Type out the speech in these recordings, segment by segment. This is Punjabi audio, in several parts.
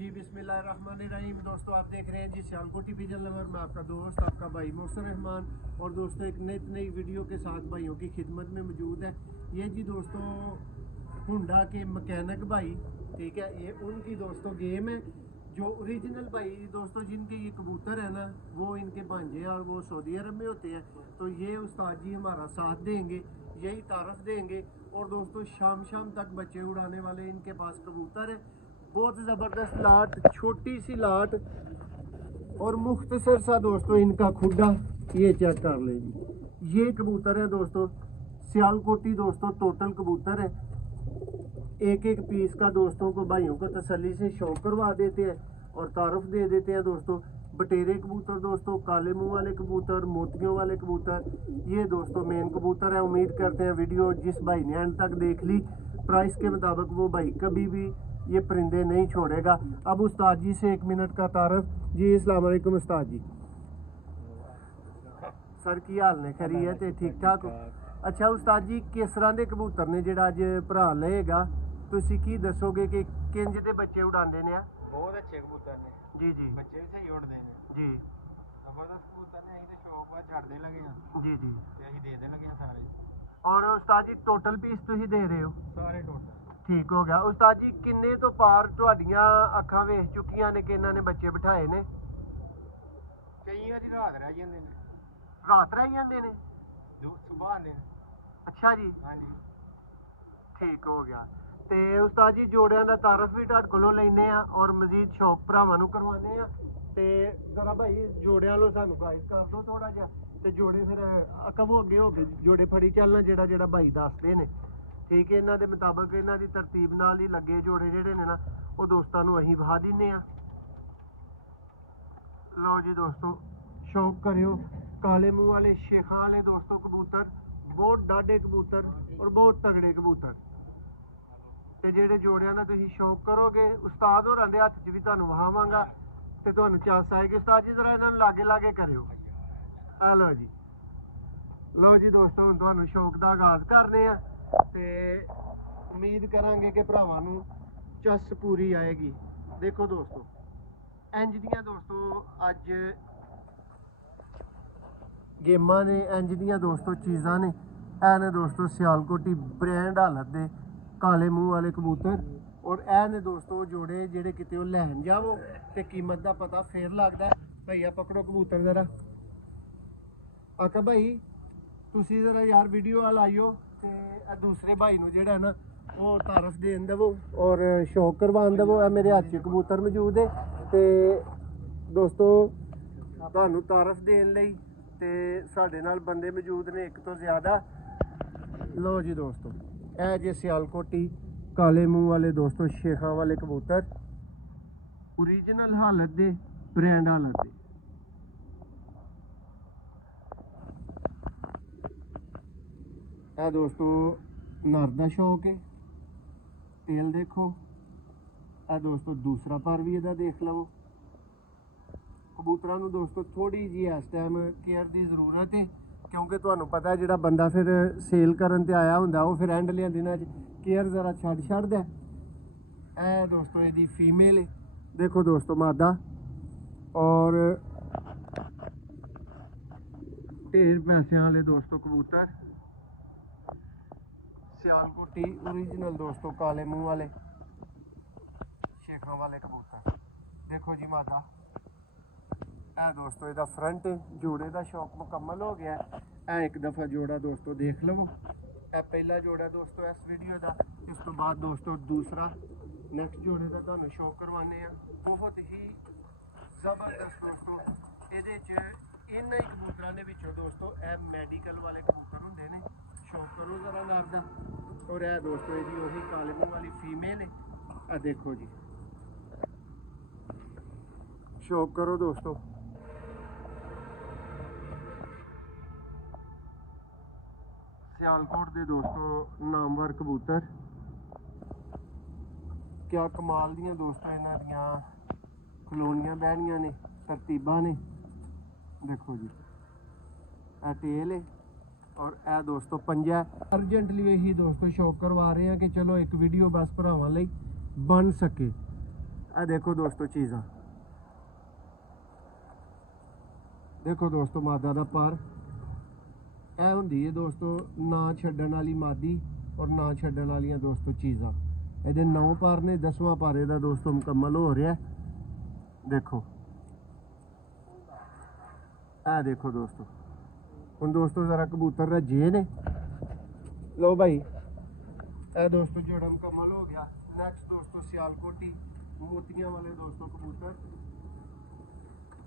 जी बिस्मिल्लाहिर्रहमानिर्रहीम। दोस्तों आप देख रहे हैं जी सियालकोटी पिजन लवर, मैं आपका दोस्त आपका भाई मोहसिन रहमान। और दोस्तों एक नई वीडियो के साथ भाइयों की खिदमत में मौजूद है। ये जी दोस्तों हुंडा के मैकेनिक भाई, ठीक है, ये उनकी दोस्तों गेम है। जो ओरिजिनल भाई दोस्तों जिनके ये कबूतर है ना, वो इनके भांजे और वो सऊदी अरब में होते हैं। तो ये उस्ताद जी हमारा साथ देंगे, यही तारफ़ देंगे। और दोस्तों शाम तक बच्चे उड़ाने वाले इनके पास कबूतर है। बहुत ज़बरदस्त लाट, छोटी सी लाट और मुख्तसर सा दोस्तों इनका खुड्डा, ये चेक कर ले जी। ये कबूतर है दोस्तों सियालकोटी, दोस्तों टोटल कबूतर है। एक एक पीस का दोस्तों को भाइयों को तसल्ली से शौक करवा देते हैं और तारुफ दे देते हैं दोस्तों। बटेरे कबूतर दोस्तों, काले मुंह वाले कबूतर, मोतियों वाले कबूतर, ये दोस्तों मेन कबूतर है। उम्मीद करते हैं वीडियो जिस भाई ने एंड तक देख ली, प्राइस के मुताबिक वो भाई कभी भी ये परिंदे नहीं छोड़ेगा। अब उस्ताद जी से 1 मिनट का तारुफ जी। अस्सलाम वालेकुम उस्ताद जी। सर की हाल ने, खैरियत है, ठीक ठाक हो? अच्छा उस्ताद जी, किस तरह के कबूतर ने ਜਿਹੜਾ ਅੱਜ ਭਰਾ ਲਏਗਾ, ਤੁਸੀਂ ਕੀ ਦੱਸੋਗੇ ਕਿ ਕਿੰਜ ਦੇ ਬੱਚੇ ਉਡਾਉਂਦੇ ਨੇ? ਬਹੁਤ ਅੱਛੇ ਕਬੂਤਰ ਨੇ ਜੀ ਜੀ, ਬੱਚੇ ਵੀ ਸਹੀ ਉੱਡਦੇ ਨੇ ਜੀ। ਜ਼ਬਰਦਸਤ ਕਬੂਤਰ ਨੇ। ਅਸੀਂ ਤੇ ਸ਼ੌਕ ਬਾਅਦ ਛੱਡਦੇ ਲੱਗੇ ਹਾਂ ਜੀ ਜੀ। ਤੇ ਅਸੀਂ ਦੇ ਦੇਣ ਲੱਗੇ ਹਾਂ ਸਾਰੇ। ਔਰ ਉਸਤਾਦ ਜੀ ਟੋਟਲ ਪੀਸ ਤੁਸੀਂ ਦੇ ਰਹੇ ਹੋ? ਸਾਰੇ ਟੋਟਲ ਠੀਕ ਹੋ ਗਿਆ। ਉਸਤਾਦ ਜੀ ਕਿੰਨੇ ਤੋਂ ਪਾਰ ਤੁਹਾਡੀਆਂ ਅੱਖਾਂ ਵੇਖ ਚੁੱਕੀਆਂ ਨੇ ਕਿ ਇਹਨਾਂ ਨੇ ਬੱਚੇ ਬਿਠਾਏ ਨੇ? ਕਈ ਵਾਰੀ ਰਾਤ ਰਹਿ ਜਾਂਦੇ ਨੇ। ਰਾਤ ਰਹਿ ਜਾਂਦੇ ਨੇ? ਸੁਬਾਹ ਆਉਂਦੇ ਨੇ। ਅੱਛਾ ਜੀ, ਹਾਂਜੀ ਠੀਕ ਹੋ ਗਿਆ। ਤੇ ਉਸਤਾਦ ਜੀ ਜੋੜਿਆਂ ਦਾ ਤਾਰਫ ਵੀ ਤੁਹਾਡੇ ਕੋਲੋਂ ਲੈਨੇ ਆ ਔਰ ਮਜ਼ੀਦ ਸ਼ੌਕ ਭਰਾਵਾਂ ਨੂੰ ਕਰਵਾਉਂਦੇ ਆ। ਤੇ ਜ਼ਰਾ ਭਾਈ ਜੋੜਿਆਂ ਲੋ ਸਾਨੂੰ ਗਾਈਡ ਕਰ ਦਿਓ ਥੋੜਾ ਜਿਹਾ। ਤੇ ਜੋੜੇ ਫਿਰ ਕਬੂ ਅੱਗੇ ਹੋ ਗਏ ਜੋੜੇ ਫੜੀ ਚੱਲਣਾ ਜਿਹੜਾ ਭਾਈ ਦੱਸਦੇ ਨੇ, ਠੀਕ ਹੈ। ਇਹਨਾਂ ਦੇ ਮੁਤਾਬਕ ਇਹਨਾਂ ਦੀ ਤਰਤੀਬ ਨਾਲ ਹੀ ਲੱਗੇ ਜੋੜੇ ਜਿਹੜੇ ਨੇ ਨਾ, ਉਹ ਦੋਸਤਾਂ ਨੂੰ ਅਸੀਂ ਵਹਾ ਦਿੰਨੇ ਆ। ਲਓ ਜੀ ਦੋਸਤੋ, ਸ਼ੌਕ ਕਰਿਓ। ਕਾਲੇ ਮੂੰਹ ਵਾਲੇ ਸ਼ੇਖਾਂ ਵਾਲੇ ਦੋਸਤੋ ਕਬੂਤਰ, ਬਹੁਤ ਡਾਢੇ ਕਬੂਤਰ ਔਰ ਬਹੁਤ ਤਗੜੇ ਕਬੂਤਰ। ਤੇ ਜਿਹੜੇ ਜੋੜਿਆਂ ਦਾ ਤੁਸੀਂ ਸ਼ੌਕ ਕਰੋਗੇ, ਉਸਤਾਦ ਹੋਰਾਂ ਦੇ ਹੱਥ 'ਚ ਵੀ ਤੁਹਾਨੂੰ ਵਹਾਵਾਂਗਾ ਤੇ ਤੁਹਾਨੂੰ ਚਾਸ ਆਏਗੀ। ਉਸਤਾਦ ਜੀ ਜ਼ਰਾ ਇਹਨਾਂ ਨੂੰ ਲਾਗੇ ਕਰਿਓ। ਆ ਲਓ ਜੀ। ਲਓ ਜੀ ਦੋਸਤੋ, ਹੁਣ ਤੁਹਾਨੂੰ ਸ਼ੌਕ ਦਾ ਆਗਾਜ਼ ਕਰਨੇ ਆ ਤੇ ਉਮੀਦ ਕਰਾਂਗੇ ਕਿ ਭਰਾਵਾਂ ਨੂੰ ਚਸ ਪੂਰੀ ਆਏਗੀ। ਦੇਖੋ ਦੋਸਤੋ, ਇੰਜ ਦੀਆਂ ਦੋਸਤੋ ਅੱਜ ਗੇਮਾਂ ਨੇ, ਇੰਜ ਦੀਆਂ ਦੋਸਤੋ ਚੀਜ਼ਾਂ ਨੇ। ਇਹ ਨੇ ਦੋਸਤੋ ਸਿਆਲਕੋਟੀ ਬ੍ਰਾਂਡ ਹਾਲਤ ਦੇ ਕਾਲੇ ਮੂੰਹ ਵਾਲੇ ਕਬੂਤਰ। ਔਰ ਇਹ ਨੇ ਦੋਸਤੋ ਜੋੜੇ ਜਿਹੜੇ ਕਿਤੇ ਉਹ ਲੈਣ ਜਾਵੋ ਤੇ ਕੀਮਤ ਦਾ ਪਤਾ ਫੇਰ ਲੱਗਦਾ। ਭਈਆ ਪਕੜੋ ਕਬੂਤਰ ਜ਼ਰਾ। ਆਕਾ ਭਾਈ ਤੁਸੀਂ ਜ਼ਰਾ ਯਾਰ ਵੀਡੀਓ ਵਾਲ ਆਇਓ ਤੇ ਇਹ ਦੂਸਰੇ ਭਾਈ ਨੂੰ ਜਿਹੜਾ ਨਾ ਉਹ ਤਾਰਫ ਦੇਣ ਦੇਵੋ ਔਰ ਸ਼ੌਕ ਕਰਵਾਉਣ ਦੇਵੋ। ਇਹ ਮੇਰੇ ਹੱਥ 'ਚ ਕਬੂਤਰ ਮੌਜੂਦ ਹੈ ਤੇ ਦੋਸਤੋ ਤੁਹਾਨੂੰ ਤਾਰਫ ਦੇਣ ਲਈ ਤੇ ਸਾਡੇ ਨਾਲ ਬੰਦੇ ਮੌਜੂਦ ਨੇ ਇੱਕ ਤੋਂ ਜ਼ਿਆਦਾ। ਲਓ ਜੀ ਦੋਸਤੋ, ਇਹ ਜੇ ਸਿਆਲਕੋਟੀ ਕਾਲੇ ਮੂੰਹ ਵਾਲੇ ਦੋਸਤੋ ਸ਼ੇਖਾਂ ਵਾਲੇ ਕਬੂਤਰ, ਓਰੀਜਨਲ ਹਾਲਤ ਦੇ, ਬ੍ਰਾਂਡ ਹਾਲਤ ਦੇ। ਇਹ ਦੋਸਤੋ ਨਰ ਦਾ ਸ਼ੌਕ ਹੈ, ਤੇਲ ਦੇਖੋ। ਇਹ ਦੋਸਤੋ ਦੂਸਰਾ ਪਰ ਵੀ ਇਹਦਾ ਦੇਖ ਲਵੋ। ਕਬੂਤਰਾਂ ਨੂੰ ਦੋਸਤੋ ਥੋੜੀ ਜਿਹੀ ਇਸ ਟਾਈਮ ਕੇਅਰ ਦੀ ਜ਼ਰੂਰਤ ਹੈ, ਕਿਉਂਕਿ ਤੁਹਾਨੂੰ ਪਤਾ ਜਿਹੜਾ ਬੰਦਾ ਫਿਰ ਸੇਲ ਕਰਨ ਤੇ ਆਇਆ ਹੁੰਦਾ ਉਹ ਫਿਰ ਐਂਡ ਲਿਆਂ ਦਿਨਾਂ 'ਚ ਕੇਅਰ ਜ਼ਰਾ ਛੱਡਦਾ। ਇਹ ਦੋਸਤੋ ਇਹਦੀ ਫੀਮੇਲ ਹੈ, ਦੇਖੋ ਦੋਸਤੋ ਮਾਦਾ। ਔਰ ਢੇਰ ਪੈਸਿਆਂ ਵਾਲੇ ਦੋਸਤੋ ਕਬੂਤਰ, ਸਿਆਲਕੋਟੀ ਓਰੀਜਨਲ ਦੋਸਤੋ ਕਾਲੇ ਮੂੰਹ ਵਾਲੇ ਸ਼ੇਖਾਂ ਵਾਲੇ ਕਬੂਤਰ। ਦੇਖੋ ਜੀ ਮਾਦਾ। ਇਹ ਦੋਸਤੋ ਇਹਦਾ ਫਰੰਟ ਜੋੜੇ ਦਾ ਸ਼ੌਕ ਮੁਕੰਮਲ ਹੋ ਗਿਆ। ਇਹ ਇੱਕ ਦਫਾ ਜੋੜਾ ਦੋਸਤੋ ਦੇਖ ਲਵੋ। ਇਹ ਪਹਿਲਾ ਜੋੜਾ ਦੋਸਤੋ ਇਸ ਵੀਡੀਓ ਦਾ। ਇਸ ਤੋਂ ਬਾਅਦ ਦੋਸਤੋ ਦੂਸਰਾ ਨੈਕਸਟ ਜੋੜੇ ਦਾ ਤੁਹਾਨੂੰ ਸ਼ੌਕ ਕਰਵਾਉਂਦੇ ਆ। ਬਹੁਤ ਹੀ ਜ਼ਬਰਦਸਤ ਦੋਸਤੋ। ਇਹਦੇ 'ਚ ਇਹਨਾਂ ਹੀ ਕਬੂਤਰਾਂ ਦੇ ਵਿੱਚੋਂ ਦੋਸਤੋ ਇਹ ਮੈਡੀਕਲ ਵਾਲੇ ਕਬੂਤਰ ਹੁੰਦੇ ਨੇ। ਸ਼ੌਕ ਕਰੋ ਜ਼ਰਾ ਨਰ ਦਾ। ਔਰ ਇਹ ਦੋਸਤੋ ਇਹਦੀ ਉਹੀ ਕਾਲੇ ਮੂੰਹ ਵਾਲੀ ਫੀਮੇਲ ਹੈ। ਆ ਦੇਖੋ ਜੀ, ਸ਼ੌਕ ਕਰੋ ਦੋਸਤੋ। ਸਿਆਲਕੋਟ ਦੇ ਦੋਸਤੋ ਨਾਮਵਰ ਕਬੂਤਰ, ਕਿਆ ਕਮਾਲ ਦੀਆਂ ਦੋਸਤੋ ਇਹਨਾਂ ਦੀਆਂ ਕਲੋਨੀਆਂ ਬਹਿਣੀਆਂ ਨੇ, ਤਰਤੀਬਾਂ ਨੇ। ਦੇਖੋ ਜੀ, ਇਹ ਟੇਲ ਹੈ ਔਰ ਇਹ ਦੋਸਤੋ ਪੰਜਾ। ਅਰਜੈਂਟਲੀ ਇਹੀ ਦੋਸਤੋ ਸ਼ੌਕ ਕਰਵਾ ਰਹੇ ਹਾਂ ਕਿ ਚਲੋ ਇੱਕ ਵੀਡੀਓ ਬਸ ਭਰਾਵਾਂ ਲਈ ਬਣ ਸਕੇ। ਇਹ ਦੇਖੋ ਦੋਸਤੋ ਚੀਜ਼ਾਂ, ਦੇਖੋ ਦੋਸਤੋ ਮਾਦਾ ਦਾ ਪਰ ਇਹ ਹੁੰਦੀ ਹੈ ਦੋਸਤੋ ਨਾ ਛੱਡਣ ਵਾਲੀ ਮਾਦੀ ਔਰ ਨਾ ਛੱਡਣ ਵਾਲੀਆਂ ਦੋਸਤੋ ਚੀਜ਼ਾਂ। ਇਹਦੇ 9 ਪਰ ਨੇ, 10ਵਾਂ ਪਰ ਇਹਦਾ ਦੋਸਤੋ ਮੁਕੰਮਲ ਹੋ ਰਿਹਾ। ਦੇਖੋ ਇਹ ਦੇਖੋ ਦੋਸਤੋ। ਹੁਣ ਦੋਸਤੋ ਜ਼ਰਾ ਕਬੂਤਰ ਰੱਜੇ ਨੇ। ਲਓ ਭਾਈ ਇਹ ਦੋਸਤੋ ਜੋੜਾ ਮੁਕੰਮਲ ਹੋ ਗਿਆ। ਨੈਕਸਟ ਦੋਸਤੋ ਸਿਆਲਕੋਟੀ ਮੋਤੀਆਂ ਵਾਲੇ ਦੋਸਤੋ ਕਬੂਤਰ।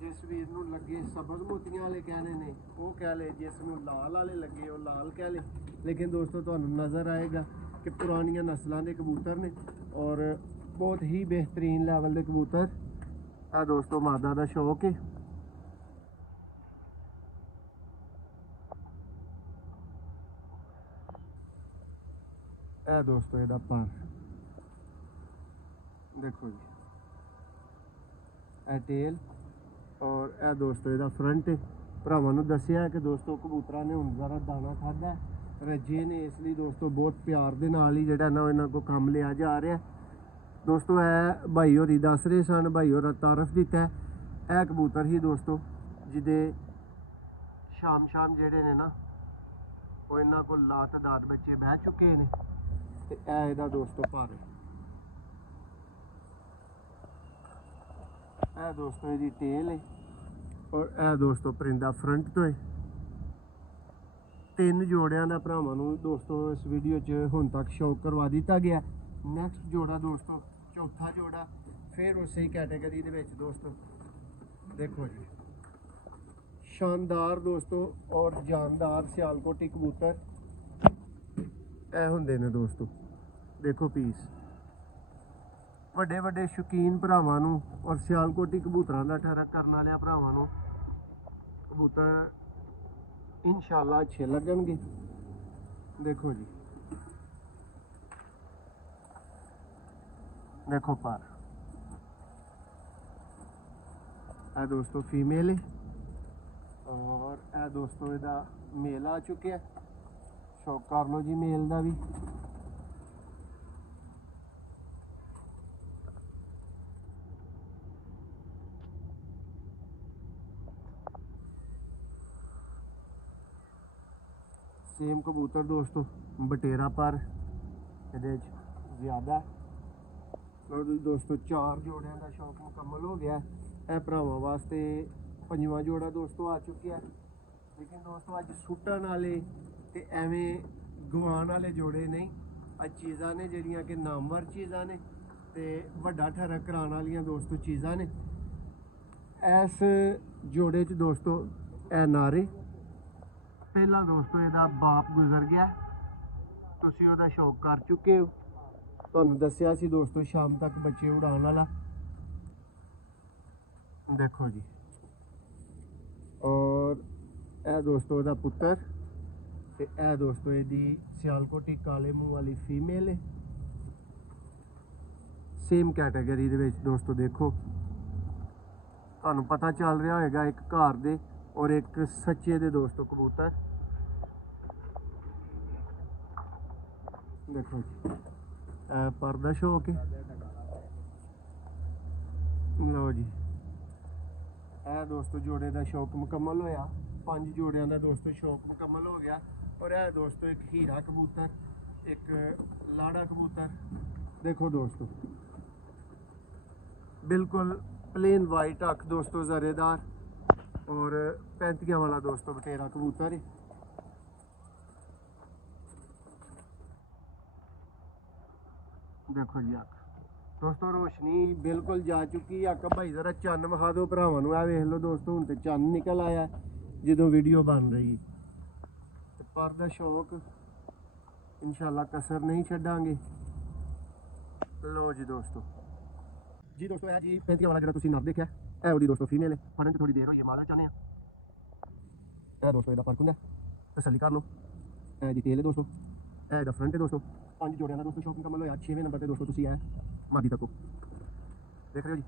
ਜਿਸ ਵੀਰ ਨੂੰ ਲੱਗੇ ਸਬਜ਼ ਮੋਤੀਆਂ ਵਾਲੇ ਕਹਿਣੇ ਨੇ ਉਹ ਕਹਿ ਲੇ, ਜਿਸ ਨੂੰ ਲਾਲ ਵਾਲੇ ਲੱਗੇ ਉਹ ਲਾਲ ਕਹਿ ਲੇ। ਲੇਕਿਨ ਦੋਸਤੋ ਤੁਹਾਨੂੰ ਨਜ਼ਰ ਆਏਗਾ ਕਿ ਪੁਰਾਣੀਆਂ ਨਸਲਾਂ ਦੇ ਕਬੂਤਰ ਨੇ ਔਰ ਬਹੁਤ ਹੀ ਬਿਹਤਰੀਨ ਲੈਵਲ ਦੇ ਕਬੂਤਰ। ਇਹ ਦੋਸਤੋ ਮਾਦਾ ਦਾ ਸ਼ੌਕ ਹੈ। ਇਹ ਦੋਸਤੋ ਇਹਦਾ ਪਰ ਦੇਖੋ ਜੀ, ਇਹ ਟੇਲ ਔਰ ਇਹ ਦੋਸਤੋ ਇਹਦਾ ਫਰੰਟ। ਭਰਾਵਾਂ ਨੂੰ ਦੱਸਿਆ ਕਿ ਦੋਸਤੋ ਕਬੂਤਰਾਂ ਨੇ ਹੁਣ ਜ਼ਰਾ ਦਾਣਾ ਖਾਧਾ, ਰੱਜੇ ਨੇ, ਇਸ ਲਈ ਦੋਸਤੋ ਬਹੁਤ ਪਿਆਰ ਦੇ ਨਾਲ ਹੀ ਜਿਹੜਾ ਨਾ ਇਹਨਾਂ ਕੋਲ ਕੰਮ ਲਿਆ ਜਾ ਰਿਹਾ ਦੋਸਤੋ। ਇਹ ਭਾਈ ਹੋਰੀ ਦੱਸ ਰਹੇ ਸਨ, ਭਾਈ ਹੋਰਾਂ ਤਾਰਫ ਦਿੱਤਾ। ਇਹ ਕਬੂਤਰ ਹੀ ਦੋਸਤੋ ਜਿਹਦੇ ਸ਼ਾਮ ਜਿਹੜੇ ਨੇ ਨਾ ਉਹ ਇਹਨਾਂ ਕੋਲ ਲਾਤਦਾਤ ਬੱਚੇ ਬਹਿ ਚੁੱਕੇ ਨੇ। ਤੇ ਇਹ ਇਹਦਾ ਦੋਸਤੋ ਪਰ, ਇਹ ਦੋਸਤੋ ਇਹਦੀ ਟੇਲ ਹੈ ਔਰ ਇਹ ਦੋਸਤੋ ਪਰਿੰਦਾ ਫਰੰਟ ਤੋਂ ਹੈ। 3 ਜੋੜਿਆਂ ਦਾ ਭਰਾਵਾਂ ਨੂੰ ਦੋਸਤੋ ਇਸ ਵੀਡੀਓ 'ਚ ਹੁਣ ਤੱਕ ਸ਼ੌਕ ਕਰਵਾ ਦਿੱਤਾ ਗਿਆ। ਨੈਕਸਟ ਜੋੜਾ ਦੋਸਤੋ ਚੌਥਾ ਜੋੜਾ ਫਿਰ ਉਸੇ ਹੀ ਕੈਟੇਗਰੀ ਦੇ ਵਿੱਚ ਦੋਸਤੋ। ਦੇਖੋ ਜੀ ਸ਼ਾਨਦਾਰ ਦੋਸਤੋ ਔਰ ਜਾਨਦਾਰ ਸਿਆਲਕੋਟੀ ਕਬੂਤਰ ਇਹ ਹੁੰਦੇ ਨੇ ਦੋਸਤੋ। ਦੇਖੋ ਪੀਸ ਵੱਡੇ ਵੱਡੇ ਸ਼ੌਕੀਨ ਭਰਾਵਾਂ ਨੂੰ ਔਰ ਸਿਆਲਕੋਟੀ ਕਬੂਤਰਾਂ ਦਾ ਠਹਿਰਾ ਕਰਨ ਵਾਲਿਆਂ ਭਰਾਵਾਂ ਨੂੰ ਕਬੂਤਰ ਇਨਸ਼ਾਅੱਲਾ ਅੱਛੇ ਲੱਗਣਗੇ। ਦੇਖੋ ਜੀ देखो पर ਇਹ ਦੋਸਤੋ फीमेल है और ਇਹ ਦੋਸਤੋ ਇਹਦਾ मेल आ चुके है। शौक कर लो जी मेल का भी। सेम कबूतर दोस्तों बटेरा पर ये ज़्यादा और दोस्तों 4 जोड़ियां का शौक मुकम्मल हो गया। है भरावां वास्ते 5वां जोड़ा दोस्तों आ चुका है। लेकिन दोस्तों अज सुट्टन वाले ते एवें गवान वाले जोड़े नहीं, अज चीज़ां ने जिहड़ियां कि नामवर चीज़ां ने ते वड्डा ठहरा कराने वालियां दोस्तों चीज़ां ने। इस जोड़े च दोस्तों ए नारे पहला दोस्तों ਇਹਦਾ बाप गुजर गया, ਤੁਸੀਂ ਉਹਦਾ ਸ਼ੌਕ ਕਰ ਚੁੱਕੇ ਹੋ। ਤੁਹਾਨੂੰ ਦੱਸਿਆ ਸੀ ਦੋਸਤੋ ਸ਼ਾਮ ਤੱਕ ਬੱਚੇ ਉਡਾਉਣ ਵਾਲਾ। ਦੇਖੋ ਜੀ ਔਰ ਇਹ ਦੋਸਤੋ ਇਹਦਾ ਪੁੱਤਰ ਤੇ ਇਹ ਦੋਸਤੋ ਇਹਦੀ ਸਿਆਲਕੋਟੀ ਕਾਲੇ ਮੂੰਹ ਵਾਲੀ ਫੀਮੇਲ ਹੈ। ਸੇਮ ਕੈਟਾਗਰੀ ਦੇ ਵਿੱਚ ਦੋਸਤੋ ਦੇਖੋ ਤੁਹਾਨੂੰ ਪਤਾ ਚੱਲ ਰਿਹਾ ਹੋਏਗਾ ਇੱਕ ਘਰ ਦੇ और एक सच्चे दे दोस्तों कबूतर। देखो जी पर्दा शौक है। लो जी ए दोस्तों जोड़े का शौक मुकम्मल होया। 5 जोड़ियां का दोस्तों शौक मुकम्मल हो गया। और यह दोस्तों एक हीरा कबूतर, एक लाड़ा कबूतर। देखो दोस्तों बिल्कुल प्लेन वाइट अख दोस्तों जरेदार और 35 वाला दोस्तों बटेरा कबूतर है। देखो जी अख दोस्तों रोशनी बिल्कुल जा चुकी है। अख भाई जरा चन्न विखा दो भरावां नूं। वेख लो दोस्तों हुण ते चन्न निकल आया जो वीडियो बन रही। पर दा शौक इंशाल्लाह कसर नहीं छड्डांगे। लो जी दोस्तों है जी 35 वाला जो तुसीं नर देखिया है वो दोस्तों फीमेल है। फड़न थोड़ी देर हुई है माल चाहते हैं। दोस्तों ਇਹਦਾ फर्क ਹੁੰਦਾ तसल्ली कर लो। जी तेल है दोस्तों, ਇਹਦਾ फ्रंट है दोस्तों। 5 जोड़ियां का दोस्तों शौक मुकम्मल होया। 6वें नंबर पे दोस्तों तुसीं है मादी तक देख रहे हो जी।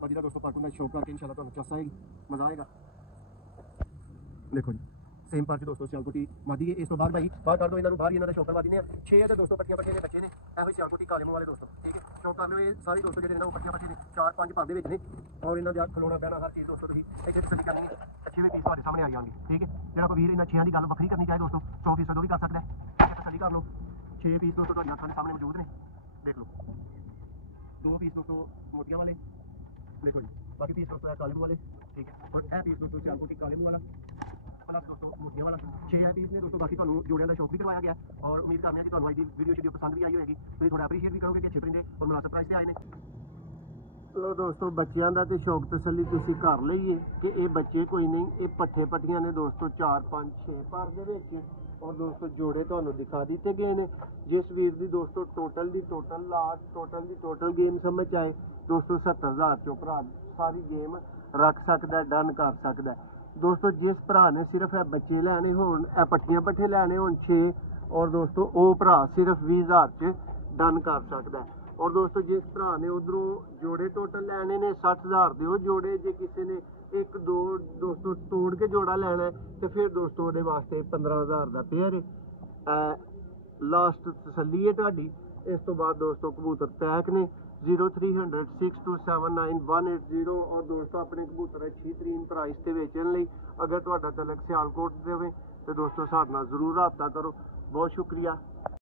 मादी का दोस्तों फर्क ਹੁੰਦਾ शौक करके इंशाल्लाह तुहानूं चस आएगी, मज़ा आएगा। देखो जी ਸੇਮ ਪਾਰਕ ਦੋਸਤੋ ਸਿਆਲਕੋਟੀ ਮਾਦੀ ਹੈ। ਇਸ ਤੋਂ ਬਾਅਦ ਭਾਈ ਬਾਹਰ ਕਰ ਦੋ ਇਹਨਾਂ ਨੂੰ, ਬਾਹਰ ਹੀ ਇਹਨਾਂ ਦਾ ਸ਼ੌਕ ਕਰਵਾ ਦਿੰਦੇ ਆ। 6 ਹੈ ਤੇ ਦੋਸਤੋ ਪੱਠੀਆਂ ਪੱਠੇ ਨੇ ਬੱਚੇ ਨੇ, ਇਹੋ ਹੀ ਸਿਆਲਕੋਟੀ ਕਾਲੇ ਮੂੰਹ ਵਾਲੇ ਦੋਸਤੋ, ਠੀਕ ਹੈ। ਸ਼ੌਕ ਕਰ ਲਓ, ਇਹ ਸਾਰੇ ਦੋਸਤੋ ਜਿਹੜੇ ਨੇ ਉਹ ਪੱਠੀਆਂ ਪੱਠੇ ਨੇ, 4-5 ਭਾਗ ਦੇ ਵਿੱਚ ਨੇ, ਔਰ ਇਹਨਾਂ ਦਾ ਖਲੋਣਾ ਬਹਿਣਾ ਹਰ ਚੀਜ਼ ਦੋਸਤੋ ਤੁਸੀਂ ਇੱਥੇ ਤਸੱਲੀ ਕਰਨੀ ਹੈ। ਅੱਛੇ ਵੀ ਪੀਸ ਤੁਹਾਡੇ ਸਾਹਮਣੇ ਆ ਜਾਣਗੇ, ਠੀਕ ਹੈ। ਜਿਹੜਾ ਕੋਈ ਵੀਰ ਇਹਨਾਂ 6 ਦੀ ਗੱਲ ਵੱਖਰੀ ਕਰਨੀ ਚਾਹੇ ਦੋਸਤੋ 100% ਉਹ ਵੀ ਕਰ ਸਕਦਾ ਹੈ। ਤਸੱਲੀ ਕਰ ਲਓ, 6 ਪੀਸ ਦੋਸਤੋ ਤੁਹਾਡੀਆਂ ਅੱਖਾਂ ਦੇ ਸਾਹਮਣੇ ਮੌਜੂਦ ਨੇ, ਦੇਖ ਲਓ। 2 ਪੀਸ ਦੋਸਤੋ ਮੋਟੀਆਂ ਵਾਲੇ ਦੇਖੋ ਜੀ, ਬਾਕੀ ਪੀਸ ਦੋਸਤੋ ਹੈ ਕਾਲੇ ਮੂੰਹ ਵਾਲੇ, ਠੀਕ ਹੈ। ਔਰ ਇਹ ਪੀਸ ਦੋਸਤੋ ਸਿਆਲਕੋਟੀ ਕਾਲੇ ਮੂੰਹ ਵਾਲਾ प्लस दोस्तों मोतिया वाला 6 है पीस ने दोस्तों। बाकी ਤੁਹਾਨੂੰ ਜੋੜਿਆਂ ਦਾ ਸ਼ੌਕ ਵੀ ਕਰਵਾਇਆ ਗਿਆ ਔਰ ਉਮੀਦ ਕਰਦੇ ਹਾਂ ਕਿ ਤੁਹਾਨੂੰ ਅੱਜ ਦੀ ਵੀਡੀਓ ਪਸੰਦ ਵੀ ਆਈ ਹੋਏਗੀ। ਤੁਸੀਂ ਥੋੜਾ ਐਪਰੀਸ਼ੀਏਟ ਵੀ ਕਰੋਗੇ ਕਿ ਅੱਛੇ ਪਰਿੰਦੇ ਔਰ ਮੁਨਾਸਿਬ ਪ੍ਰਾਈਸ ਤੇ ਆਏ ਨੇ। ਚਲੋ ਦੋਸਤੋ ਬੱਚਿਆਂ ਦਾ ਤੇ ਸ਼ੌਕ ਤਸੱਲੀ ਤੁਸੀਂ ਕਰ ਲਈਏ ਕਿ ਇਹ ਬੱਚੇ ਕੋਈ ਨਹੀਂ, ਇਹ ਪੱਠੇ ਪੱਠੀਆਂ ਨੇ ਦੋਸਤੋ 4 5 6 ਪਰ ਦੇ ਵਿੱਚ। ਔਰ ਦੋਸਤੋ ਜੋੜੇ ਤੁਹਾਨੂੰ ਦਿਖਾ ਦਿੱਤੇ ਗਏ ਨੇ। ਜਿਸ ਵੀਰ ਦੀ ਦੋਸਤੋ ਟੋਟਲ ਦੀ ਟੋਟਲ ਗੇਮ ਸਮਝ ਆਏ ਦੋਸਤੋ 70,000 ਚੋਂ ਭਰਾ ਸਾਰੀ ਗੇਮ ਰੱਖ ਸਕਦਾ, ਡਨ ਕਰ ਸਕਦਾ ਦੋਸਤੋ। ਜਿਸ ਭਰਾ ਨੇ ਸਿਰਫ ਇਹ ਬੱਚੇ ਲੈਣੇ ਹੋਣ, ਇਹ ਪੱਠੀਆਂ ਪੱਠੇ ਲੈਣੇ ਹੋਣ 6, ਔਰ ਦੋਸਤੋ ਉਹ ਭਰਾ ਸਿਰਫ 20,000 ਚ ਡਨ ਕਰ ਸਕਦਾ। ਔਰ ਦੋਸਤੋ ਜਿਸ ਭਰਾ ਨੇ ਉਧਰੋਂ ਜੋੜੇ ਟੋਟਲ ਲੈਣੇ ਨੇ 60,000 ਦੇ ਉਹ ਜੋੜੇ, ਜੇ ਕਿਸੇ ਨੇ 1-2 ਦੋਸਤੋ ਤੋੜ ਕੇ ਜੋੜਾ ਲੈਣਾ ਤੇ ਫਿਰ ਦੋਸਤੋ ਉਹਦੇ ਵਾਸਤੇ 15,000 ਦਾ ਪੇਅਰ ਹੈ। ਲਾਸਟ ਤਸੱਲੀ ਹੈ ਤੁਹਾਡੀ। ਇਸ ਤੋਂ ਬਾਅਦ ਦੋਸਤੋ ਕਬੂਤਰ ਪੈਕ ਨੇ 0300 627 9180। ਔਰ ਦੋਸਤੋ ਆਪਣੇ ਕਬੂਤਰ ਅੱਛੀ ਤਰੀਨ ਪ੍ਰਾਈਸ ਤੇ ਵੇਚਣ ਲਈ ਅਗਰ ਤੁਹਾਡਾ ਤਲਕ ਸਿਆਲਕੋਟ ਦੇ ਹੋਵੇ ਤੇ ਦੋਸਤੋ ਸਾਡੇ ਨਾਲ ਜ਼ਰੂਰ ਰਾਬਤਾ ਕਰੋ। ਬਹੁਤ ਸ਼ੁਕਰੀਆ।